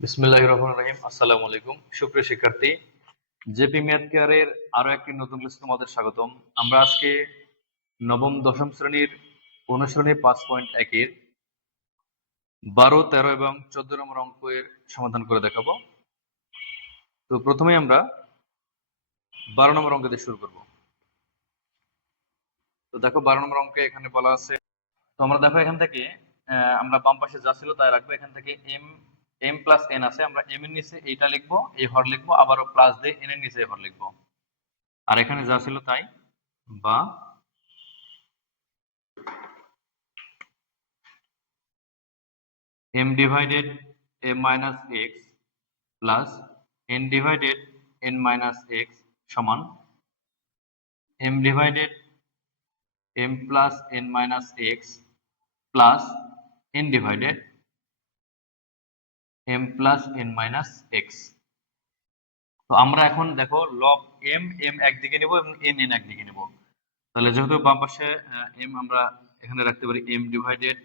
বিসমিল্লাহ রহমান রহিম। আসসালামু আলাইকুম। সুপ্রিয় শিক্ষার্থী, জেপি ম্যাথ কেয়ারের আরও একটি নতুন ক্লাসে তোমাদের স্বাগতম। আমরা আজকে নবম, দশম শ্রেণির পাঁচ পয়েন্ট একের বারো, তেরো এবং চোদ্দ নম্বর অঙ্কের সমাধান করে দেখাবো। তো প্রথমে আমরা বারো নম্বর অঙ্ক দিয়ে শুরু করব। তো দেখো, বারো নম্বর অঙ্কে এখানে বলা আছে। তো আমরা দেখো এখান থেকে আমরা বাম পাশে যা ছিল তাই রাখব। এখান থেকে এম এম প্লাস এন আছে, আমরা এম এর নিচে এইটা লিখব, এই হর লিখব, আবারও প্লাস দিয়ে এন এর নিচে হর লিখব। আর এখানে যা ছিল তাই, বা m divided a minus x plus n divided n minus x সমান m divided m plus n minus x plus n divided m plus n minus x তো আমরা এখন দেখো লব m m একদিকে নেব এবং n n একদিকে নেব। তাহলে যেহেতু বাম পাশে m আমরা এখানে রাখতে পারি m divided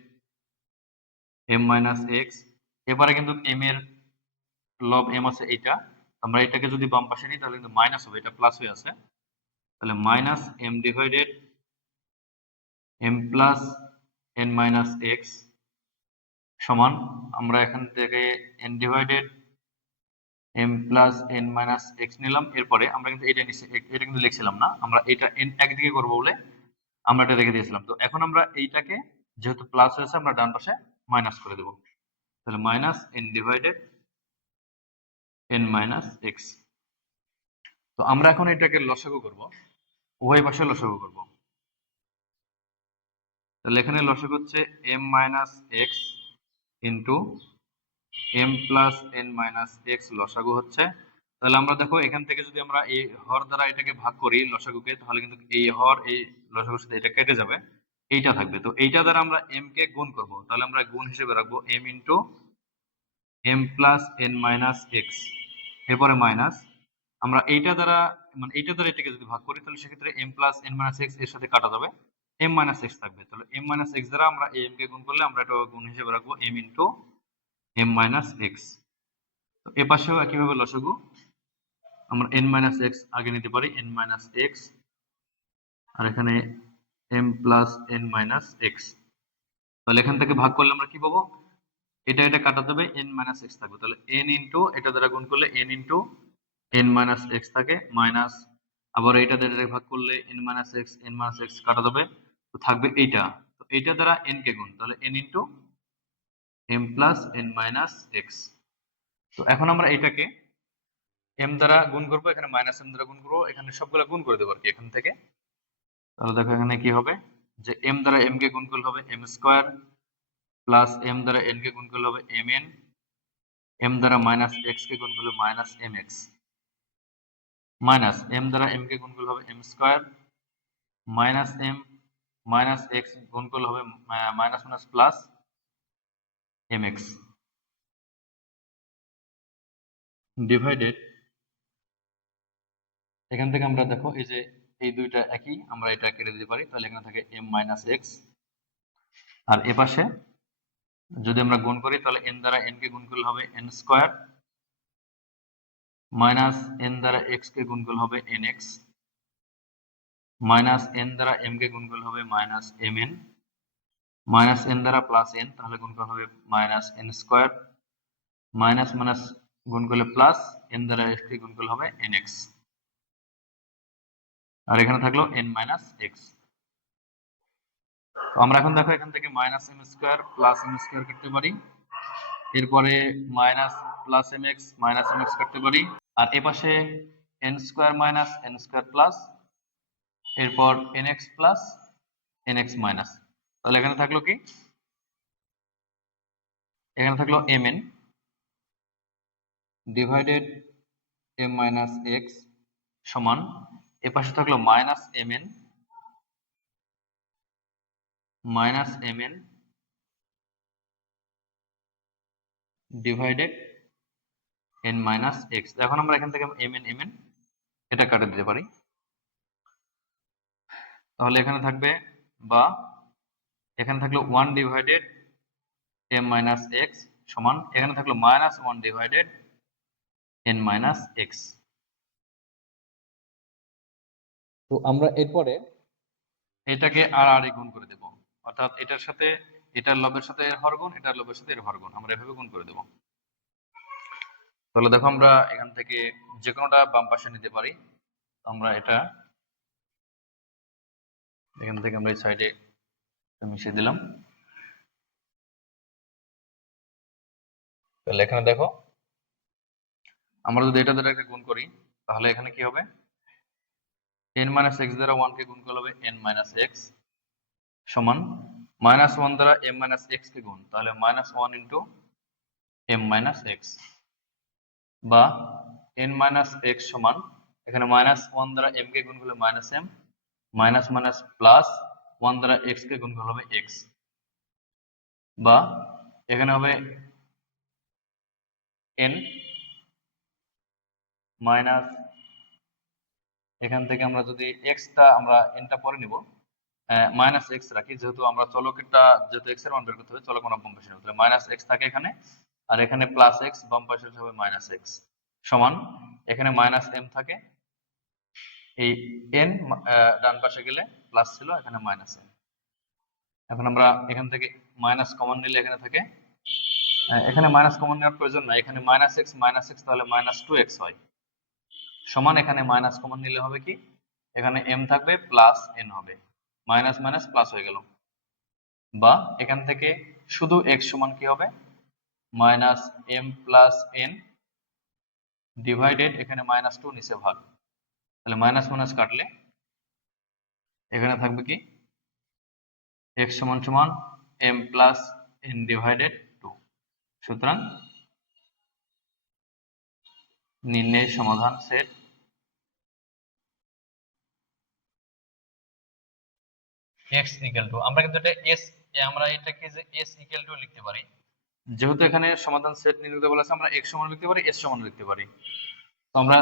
m minus x এবারে কিন্তু m এর লব m আছে এইটা। আমরা এটাকে যদি বাম পাশে নিই, তাহলে কিন্তু মাইনাস হবে, এটা প্লাস হয়ে আছে। তাহলে minus m divided m plus n minus x সমান। আমরা এখান থেকে n divided m plus n minus x নিলাম। এরপরে আমরা কিন্তু এটা এটা কিন্তু লিখছিলাম না। আমরা এটা n একদিকে করব বলে আমরা এটা রেখে দিয়েছিলাম। তো এখন আমরা এইটাকে যেহেতু প্লাস হয়েছে, আমরা ডান পাশে মাইনাস করে দেব। তাহলে minus n divided n minus x তো আমরা এখন এটাকে লসাগু করব। উভয় পাশে লসাগু করব। তাহলে এখানে লসাগু হচ্ছে m minus x into m plus n minus x লসাগু হচ্ছে। তাহলে আমরা দেখো এখান থেকে যদি আমরা এই হর দ্বারা এটাকে ভাগ করি লসাগুকে, তাহলে কিন্তু এই হর, এই লসাগুর সাথে এটা কেটে যাবে। এইটা থাকবে। তো এইটা দ্বারা আমরা এম কে গুণ করব। তাহলে আমরা গুণ হিসেবে রাখব m into m plus n minus x এরপরে মাইনাস আমরা এইটা দ্বারা মানে এইটা দ্বারা এটাকে যদি ভাগ করি, তাহলে সেক্ষেত্রে এম প্লাস এন মাইনাস এক্সের সাথে কাটা যাবে। এম মাইনাস এক্স থাকবে। তাহলে এম মাইনাস এক্স দ্বারা আমরা এম কে গুণ করলে আমরা এটা গুণ হিসেবে রাখব m into m minus x তো এ পাশেও একইভাবে লসাগু। আমরা এন মাইনাস এক্স আগে নিতে পারি এন মাইনাস এক্স আর এখানে m plus n minus x তাহলে এখান থেকে ভাগ করলে আমরা কি পাবো? এটা এটা কাটা যাবে এন মাইনাস এক্স থাকবে। তাহলে এন ইন্টু এটা দ্বারা গুণ করলে n into n minus x থাকে মাইনাস আবার এটা দ্বারা ভাগ করলে n minus x n minus x কাটা যাবে তো থাকবে এইটা। তো এইটা দ্বারা এন কে গুণ, তাহলে n into m plus n minus x তো এখন আমরা এটাকে এম দ্বারা গুণ করব, এখানে মাইনাস এম দ্বারা গুণ করব, এখানে সবগুলো গুণ করে দেবো আর কি এখান থেকে। তাহলে দেখো এখানে কি হবে? যে এম দ্বারা এম কে গুণ করলে হবে এম স্কোয়ার প্লাস এম দ্বারা এন কে গুণ করলে হবে এম এন এম দ্বারা মাইনাস এক্স কে গুণ করলে minus m x minus m দ্বারা এম কে গুণ করলে হবে m square minus m minus x গুণ করলে হবে minus minus plus mx divided এখান থেকে আমরা দেখো, এই যে এই দুইটা একই, আমরা এটা কেটে দিতে পারি, তাহলে এখানে থাকে m মাইনাস এক্স। আর এ পাশে যদি আমরা গুণ করি, তাহলে n দ্বারা n কে গুণ করলে হবে n স্কোয়ার, মাইনাস n দ্বারা x কে গুণ করলে হবে nx মাইনাস n দ্বারা m কে গুণ করলে হবে মাইনাস mn মাইনাস এন দ্বারা প্লাস এন তাহলে গুণ করা হবে minus n square minus minus গুণ করলে প্লাস এন দ্বারা এক্স কে গুণ করলে হবে এন এক্স আর এখানে থাকল এন মাইনাস এক্স আমরা এখন দেখো এখান থেকে minus m square plus m square কাটতে পারি। এরপরে minus plus m x minus m x কাটতে পারি। আর এ পাশে n square minus n square plus এরপর n x plus n x minus তাহলে এখানে থাকল কি? এখানে থাকল m n divided m minus x সমান, এ পাশে থাকল minus m n minus m n divided n minus x এখন আমরা এখান থেকে এম এন এম এন এটা কাটে দিতে পারি। তাহলে এখানে থাকবে বা এখানে থাকল one divided m minus x সমান এখানে থাকল minus one divided n minus x তো আমরা এরপরে এটাকে আর আর গুণ করে দেব। অর্থাৎ এটার সাথে এটার লবের সাথে এর হরগুণ এটার লবের সাথে এর হরগুণ আমরা এভাবে গুণ করে দেব। তাহলে দেখো আমরা এখান থেকে যে কোনোটা বাম পাশে নিতে পারি আমরা এটা এখান থেকে আমরা এই সাইডে মিশিয়ে দিলাম। তাহলে এখানে দেখো, আমরা যদি এটা দ্বারা একটা গুণ করি, তাহলে এখানে কি হবে? n মাইনাস এক্স দ্বারা ওয়ান কে গুণ করলে হবে n মাইনাস এক্স সমান মাইনাস ওয়ান দ্বারা m মাইনাস এক্স কে গুণ। তাহলে minus one into m minus x বা n মাইনাস এক্স সমান, এখানে মাইনাস ওয়ান দ্বারা m কে গুণ করলে minus m minus minus plus one দ্বারা এক্স কে গুণ হবে এক্স বা এখানে হবে n মাইনাস, এখান থেকে আমরা যদি এক্সটা আমরা এনটা পরে নিব মাইনাস এক্স রাখি, যেহেতু আমরা চলকেরটা যেহেতু এক্সের মান বের করতে হবে, চলক মান বাম পাশে তাহলে মাইনাস এক্স থাকে এখানে, আর এখানে প্লাস এক্স বাম পাশে হবে মাইনাস এক্স সমান, এখানে মাইনাস এম থাকে এই এন ডান পাশে গেলে প্লাস ছিল, এখানে মাইনাস এখন আমরা এখান থেকে মাইনাস কমন নিলে এখানে থাকে এখানে মাইনাস কমন নেওয়ার প্রয়োজন নাই। এখানে মাইনাস এক্স মাইনাস এক্স তাহলে মাইনাস টু এক্স হয়। সমান এখানে মাইনাস কমন নিলে হবে কি? এখানে এম থাকবে প্লাস এন হবে। মাইনাস মাইনাস প্লাস হয়ে গেল। বা এখান থেকে শুধু এক্স সমান কি হবে? Minus m plus n divided এখানে মাইনাস টু নিচে ভাগ। তাহলে মাইনাস মাইনাস কাটলে এখানে থাকবে কি? এক্স সমান সমান m plus n divided two সুতরাং নির্ণয় সমাধান সেট x ইকুয়াল টু আমরা কিন্তু এটা s আমরা এটাকে যে s ইকুয়াল টু লিখতে পারি। যেহেতু এখানে সমাধান সেট নির্ণয় করতে বলেছে আমরা এক্স সমান লিখতে পারি s সমান লিখতে পারি। তো আমরা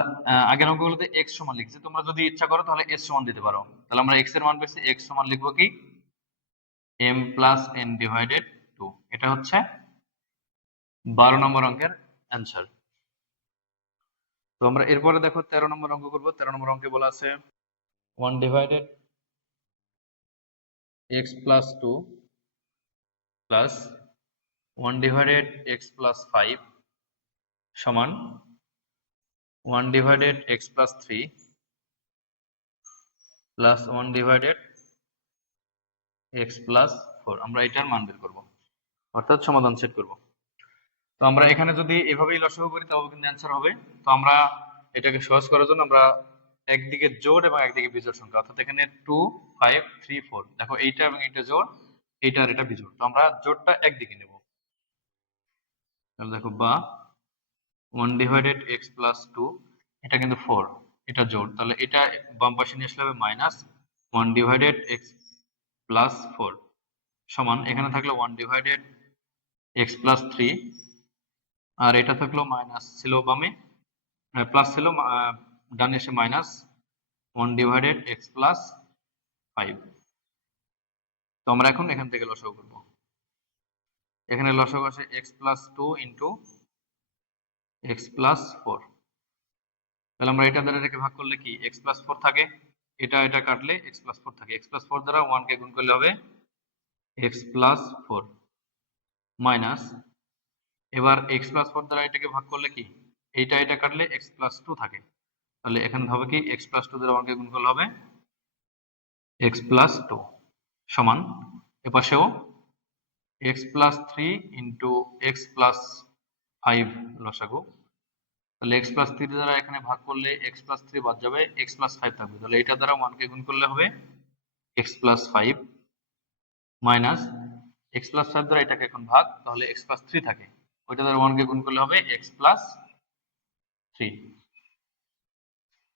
আগের অঙ্কগুলোতে x সমান লিখছি। তোমরা যদি ইচ্ছা করো, তাহলে s সমান দিতে পারো। তাহলে আমরা x এর মান পেয়েছি, x সমান লিখব কি? m plus n divided two এটা হচ্ছে বারো নম্বর অঙ্কের অ্যান্সার তো আমরা এরপরে দেখো, তেরো নম্বর অঙ্ক করব। তেরো নম্বর অঙ্কে বলা আছে one divided x plus two plus one divided x plus five সমান one divided x plus three plus one divided x plus four আমরা এটার মান বের করব, অর্থাৎ সমাধান সেট করব। তো আমরা এখানে যদি এভাবেই লসাগু করি তবে কিন্তু অ্যান্সার হবে। তো আমরা এটাকে সহজ করার জন্য আমরা একদিকে জোড় এবং একদিকে বিজোড় সংখ্যা, অর্থাৎ এখানে টু ফাইভ থ্রি ফোর দেখো, এইটা এবং এইটা জোড়, এইটা আর এটা বিজোড়। তো আমরা জোড়টা একদিকে নেব। তাহলে দেখো, বা one divided x plus two এটা কিন্তু ফোর এটা জোড়। তাহলে এটা বাম পাশে নিয়ে আসলে হবে minus one divided x plus four সমান, এখানে থাকল one divided x plus three আর এটা থাকল মাইনাস ছিল বামে প্লাস ছিল ডানে এসে minus one divided x plus five তো আমরা এখন এখান থেকে লসাগু করব। এখানে লসাগু আসে x plus two into x plus four তাহলে আমরা এটা দ্বারা এটাকে ভাগ করলে কি এক্স প্লাস ফোর থাকে এটা এটা কাটলে এক্স প্লাস ফোর থাকে এক্স প্লাস ফোর দ্বারা ওয়ান কে গুণ করলে হবে এক্স প্লাস ফোর মাইনাস এবার এক্স প্লাস ফোর দ্বারা এটাকে ভাগ করলে কি এইটা এটা কাটলে এক্স প্লাস টু থাকে তাহলে এখানে হবে কি এক্স প্লাস টু দ্বারা ওয়ানকে গুণ করলে হবে এক্স প্লাস টু সমান এপাশেও x plus three into x plus five লসাগু। তাহলে এক্স প্লাস থ্রি দ্বারা এখানে ভাগ করলে এক্স প্লাস থ্রি বাদ যাবে এক্স প্লাস ফাইভ থাকবে। তাহলে এটা দ্বারা ওয়ানকে গুণ করলে হবে x plus five minus x plus five দ্বারা এটাকে এখন ভাগ, তাহলে এক্স প্লাস থ্রি থাকে। ওইটা দ্বারা ওয়ানকে গুণ করলে হবে এক্স প্লাস থ্রি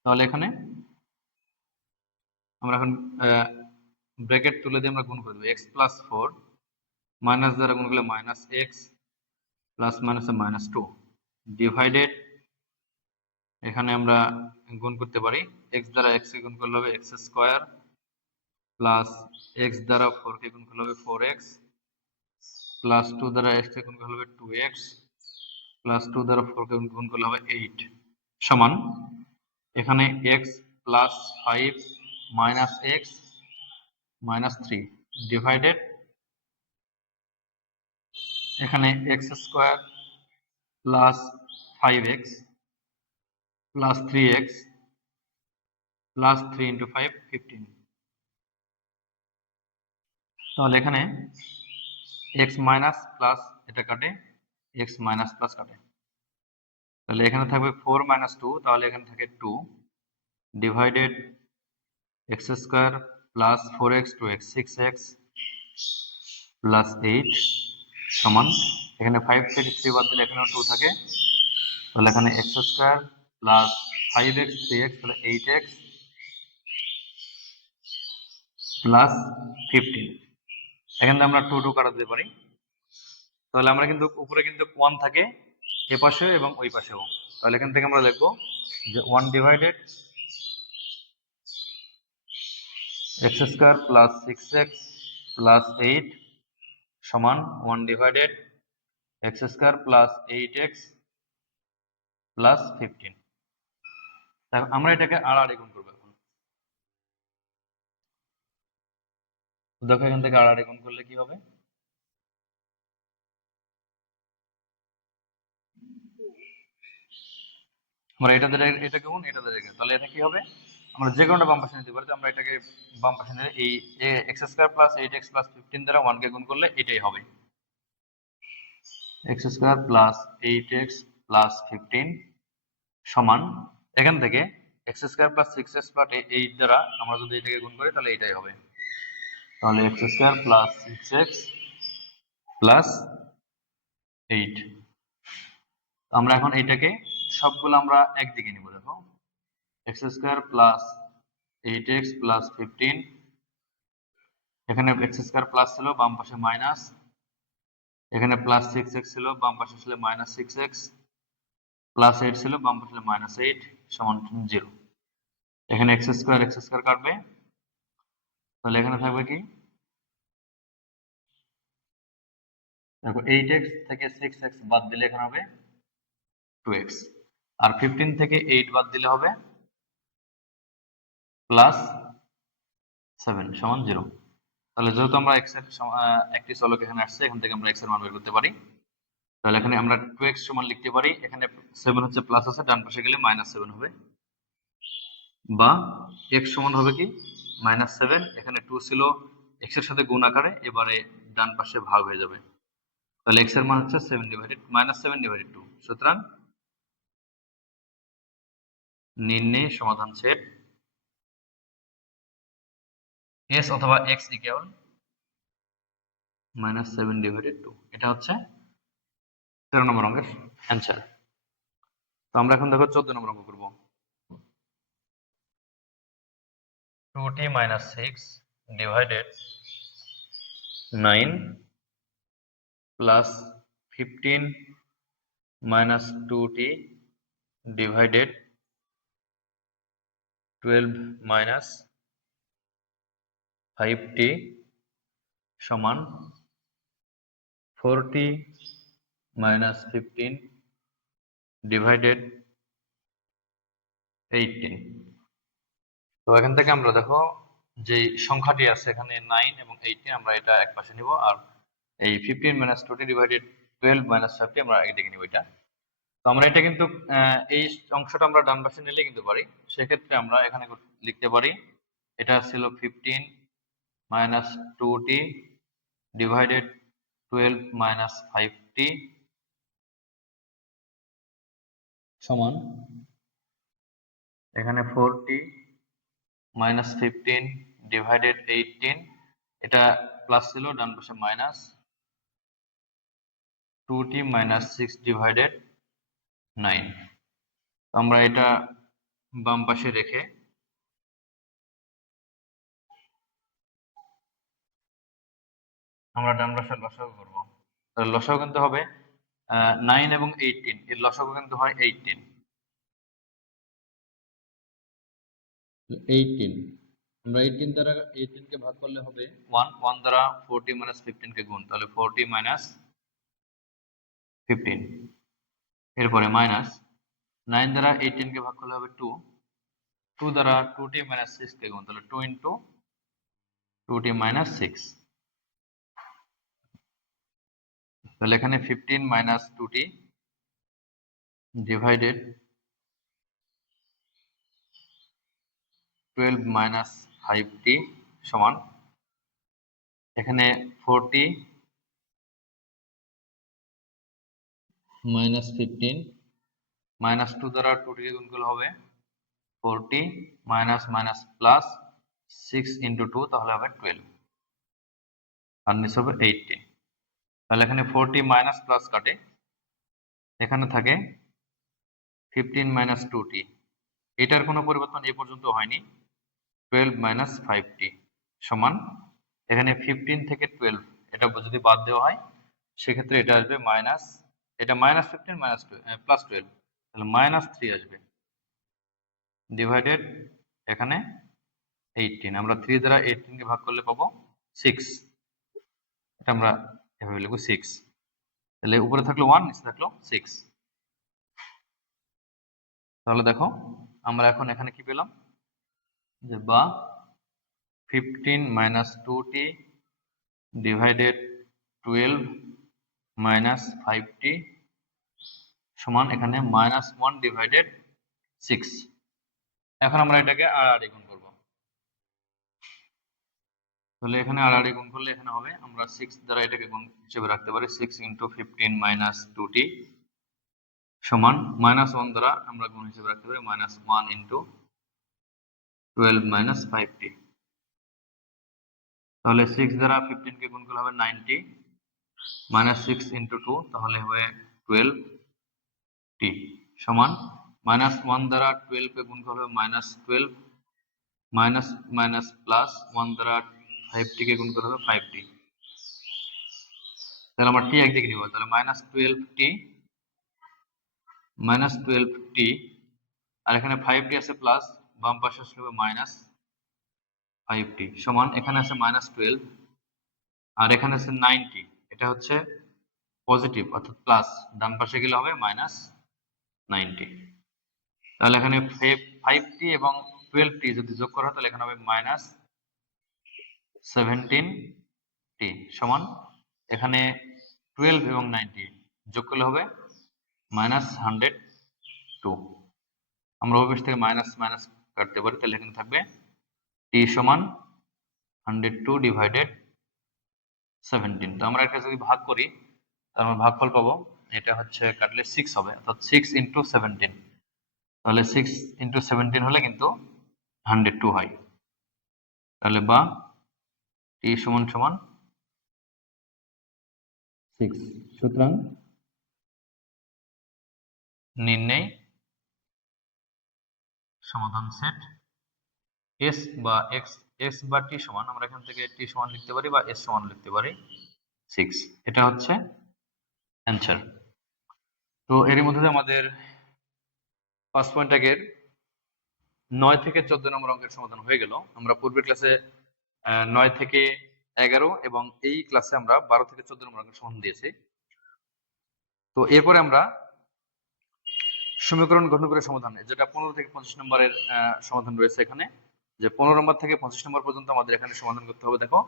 তাহলে এখানে আমরা এখন ব্র্যাকেট তুলে দিয়ে আমরা গুণ করে দেবো। এক্স প্লাস ফোর মাইনাস দ্বারা গুণ করলে মাইনাস এক্স প্লাস মাইনাসে মাইনাস টু ডিভাইডেড এখানে আমরা গুণ করতে পারি। এক্স দ্বারা এক্স কে গুণ করলে হবে এক্স স্কোয়ার প্লাস এক্স দ্বারা ফোর কে গুণ করলে হবে ফোর এক্স প্লাস টু দ্বারা এক্স গুণ করলে হবে টু এক্স প্লাস টু দ্বারা ফোর কে গুণ করলে হবে এইট সমান। এখানে x plus five minus x minus three divided এখানে x square plus five x plus three x plus three into five fifteen তাহলে এখানে এক্স মাইনাস প্লাস এটা কাটে এক্স মাইনাস প্লাস কাটে। তাহলে এখানে থাকবে ফোর মাইনাস টু তাহলে এখানে থাকে two divided x square plus four x two x six x plus eight সমান। এখানে ফাইভ থেকে থ্রি বাদ দিলে এখানেও টু থাকে। তাহলে এখানে x square plus five x three x তাহলে এইট এক্স প্লাস ফিফটিন এখানে আমরা টু টু কাটা দিতে পারি। তাহলে আমরা কিন্তু উপরে কিন্তু ওয়ান থাকে, এ পাশে এবং ওই পাশেও। তাহলে এখান থেকে আমরা লিখব যে one divided x square plus six x plus eight সমান one divided x square plus eight x plus fifteen আমরা এটাকে আড়াআড়ি গুণ করব এখন। দেখো এখান থেকে আড়াআড়ি গুণ করলে কি হবে? আমরা এটাতে রে- এটাকে গুণ এটাতে রেখে তাহলে এটা কি হবে? আমরা যে কোনোটা বাম পাশে নিতে পারি আমরা এটাকে বাম পাশে নিলে এই x square plus eight x plus fifteen দ্বারা ওয়ান কে গুণ করলে এটাই হবে। X square plus eight x plus fifteen সমান এখান থেকে x square plus six x plus eight দ্বারা আমরা যদি এটাকে গুণ করি, তাহলে এটাই হবে। তাহলে x square plus six x plus eight. আমরা এখন এটাকে সবগুলো আমরা একদিকে নিব, দেখো। X square plus eight x plus fifteen এখানে এক্স স্কোয়ার প্লাস ছিল, বাম পাশে মাইনাস এখানে প্লাস সিক্স এক্স ছিল, বাম পাশে ছিল minus six x plus eight ছিল, বাম পাশে মাইনাস এইট সমান জিরো এখানে এক্স স্কোয়ার এক্স স্কোয়ার কাটবে, তাহলে এখানে থাকবে কি? দেখো এইট এক্স থেকে সিক্স এক্স বাদ দিলে এখানে হবে টু এক্স আর ফিফটিন থেকে এইট বাদ দিলে হবে প্লাস সেভেন সমান জিরো তাহলে যেহেতু আমরা এক্সের একটি চলক এখানে আসছে, এখান থেকে আমরা এক্সের মান বের করতে পারি। তাহলে এখানে আমরা টু এক্স সমান লিখতে পারি। এখানে সেভেন হচ্ছে প্লাস আছে, ডান পাশে গেলে মাইনাস সেভেন হবে। বা এক্স সমান হবে কি? মাইনাস সেভেন এখানে টু ছিল এক্সের সাথে গুণ আকারে, এবারে ডান পাশে ভাগ হয়ে যাবে। তাহলে এক্সের মান হচ্ছে seven divided minus seven divided two সুতরাং নির্ণয় সমাধান সেট। এস অথবা x equal minus seven divided two এটা হচ্ছে তেরো নম্বর অঙ্কের অ্যান্সার তো আমরা এখন দেখো চোদ্দ নম্বর অঙ্ক করব। Two t minus six divided nine plus fifteen minus two t divided twelve minus five t সমান forty minus fifteen divided eighteen তো এখান থেকে আমরা দেখো যে সংখ্যাটি আছে এখানে নাইন এবং এইটিন আমরা এটা এক পাশে নিব, আর এই fifteen minus twenty divided twelve minus five t আমরা একদিকে নিব এটা। তো আমরা এটা কিন্তু এই অংশটা আমরা ডান পাশে নিলে কিন্তু পারি। সেক্ষেত্রে আমরা এখানে লিখতে পারি, এটা ছিল fifteen t divided twelve minus five t সমান এখানে four t minus fifteen divided eighteen এটা প্লাস ছিল, ডান পাশে minus two t minus six divided nine আমরা এটা বাম পাশে রেখে আমরা ডান পাশের লসাগু করব। তাহলে লসাগু কিন্তু হবে নাইন এবং এইটিন এর লসাগু কিন্তু হয় এইটিন এইটিন আমরা এইটিন দ্বারা এইটিন কে ভাগ করলে হবে ওয়ান ওয়ান দ্বারা ফোরটি মাইনাস ফিফটিন কে গুণ। তাহলে ফোরটি মাইনাস ফিফটিন এরপরে মাইনাস নাইন দ্বারা এইটিন কে ভাগ করলে হবে টু টু দ্বারা টু টি মাইনাস সিক্স কে গুণ। তাহলে two into two t minus six তাহলে এখানে fifteen minus two t divided twelve minus five t সমান, এখানে forty minus fifteen minus two দ্বারা টু টিকে গুণ করলে হবে forty minus minus plus six into two তাহলে হবে টুয়েলভ আর নিচে হবে এইটটি তাহলে এখানে ফোরটি মাইনাস প্লাস কাটে। এখানে থাকে ফিফটিন মাইনাস টু টি এটার কোনো পরিবর্তন এ পর্যন্ত হয়নি। টুয়েলভ মাইনাস ফাইভ টি সমান। এখানে ফিফটিন থেকে টুয়েলভ এটা যদি বাদ দেওয়া হয়, সেক্ষেত্রে এটা আসবে মাইনাস এটা minus fifteen minus plus twelve তাহলে মাইনাস থ্রি আসবে। ডিভাইডেড এখানে এইটিন আমরা থ্রি দ্বারা এইটিনকে ভাগ করলে পাবো সিক্স এটা আমরা এভাবে লিখব সিক্স তাহলে উপরে থাকল ওয়ান নিচে থাকল সিক্স তাহলে দেখো, আমরা এখন এখানে কি পেলাম? যে বা fifteen minus two t divided twelve minus five t সমান এখানে মাইনাস ওয়ান ডিভাইডেড সিক্স এখন আমরা এটাকে আর গুণ করব তাহলে এখানে আড়াআড়ি গুণ করলে এখানে হবে। আমরা সিক্স দ্বারা এটাকে গুণ হিসেবে রাখতে পারি। Six into fifteen minus two t সমান মাইনাস ওয়ান দ্বারা আমরা গুণ হিসেবে রাখতে পারি। Minus one into twelve minus five t তাহলে সিক্স দ্বারা ফিফটিন কে গুণ করলে হবে ninety minus six into two তাহলে হবে টুয়েলভ টি সমান মাইনাস ওয়ান দ্বারা টুয়েলভ কে গুণ করলে হবে minus twelve minus minus plus one দ্বারা ফাইভ টি কে গুণ করলে হবে ফাইভ টি। তাহলে আমরা টি একদিকে নিব, তাহলে minus twelve t minus twelve t আর এখানে ফাইভ টি আছে প্লাস বাম পাশে আসলে হবে মাইনাস ফাইভ টি, সমান এখানে আছে মাইনাস টুয়েলভ আর এখানে আছে নাইনটি এটা হচ্ছে পজিটিভ অর্থাৎ প্লাস ডান পাশে গেলে হবে মাইনাস নাইনটি তাহলে এখানে ফাইভ টি এবং টুয়েলভ টি যদি যোগ করা হয়, তাহলে এখানে হবে মাইনাস সেভেন্টিন টি সমান, এখানে টুয়েলভ এবং নাইনটি যোগ করলে হবে মাইনাস হান্ড্রেড টু আমরা অফিস থেকে মাইনাস মাইনাস কাটতে পারি, তাহলে এখানে থাকবে টি সমান হান্ড্রেড টু ডিভাইডেড সেভেন্টিন তো আমরা এটা যদি ভাগ করি তাহলে আমরা ভাগফল পাবো, এটা হচ্ছে কাটলে সিক্স হবে, অর্থাৎ সিক্স ইন্টু সেভেন্টিন তাহলে সিক্স ইন্টু সেভেন্টিন হলে কিন্তু হান্ড্রেড টু হয়। তাহলে বা সমান সমান সিক্স সুতরাং নির্ণয় সমাধান সেট এস বা এক্স এক্স বা টি সমান আমরা এখান থেকে টি সমান লিখতে পারি বা এস সমান লিখতে পারি সিক্স এটা হচ্ছে অ্যান্সার তো এর মধ্যে আমাদের পাঁচ পয়েন্ট আগের নয় থেকে চোদ্দ নম্বর অঙ্কের সমাধান হয়ে গেল আমরা পূর্বের ক্লাসে নয় থেকে এগারো এবং এই ক্লাসে আমরা বারো থেকে চোদ্দ নম্বর অঙ্কের সমাধান দিয়েছি। তো এরপরে আমরা সমীকরণ গঠন করে সমাধান, যেটা পনেরো থেকে পঁচিশ নম্বরের সমাধান রয়েছে এখানে। যে পনেরো নম্বর থেকে পঁচিশ নম্বর পর্যন্ত আমাদের এখানে সমাধান করতে হবে, দেখো।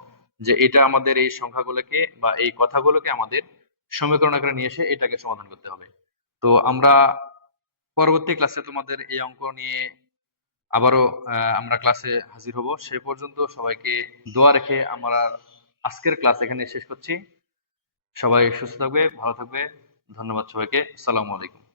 যে এটা আমাদের এই সংখ্যাগুলোকে বা এই কথাগুলোকে আমাদের সমীকরণ আকারে নিয়ে এসে এটাকে সমাধান করতে হবে। তো আমরা পরবর্তী ক্লাসে তোমাদের এই অঙ্ক নিয়ে আবারও আমরা ক্লাসে হাজির হব। সে পর্যন্ত সবাইকে দোয়া রেখে আমরা আজকের ক্লাস এখানে শেষ করছি। সবাই সুস্থ থাকবে, ভালো থাকবে। ধন্যবাদ সবাইকে। আসসালামু আলাইকুম।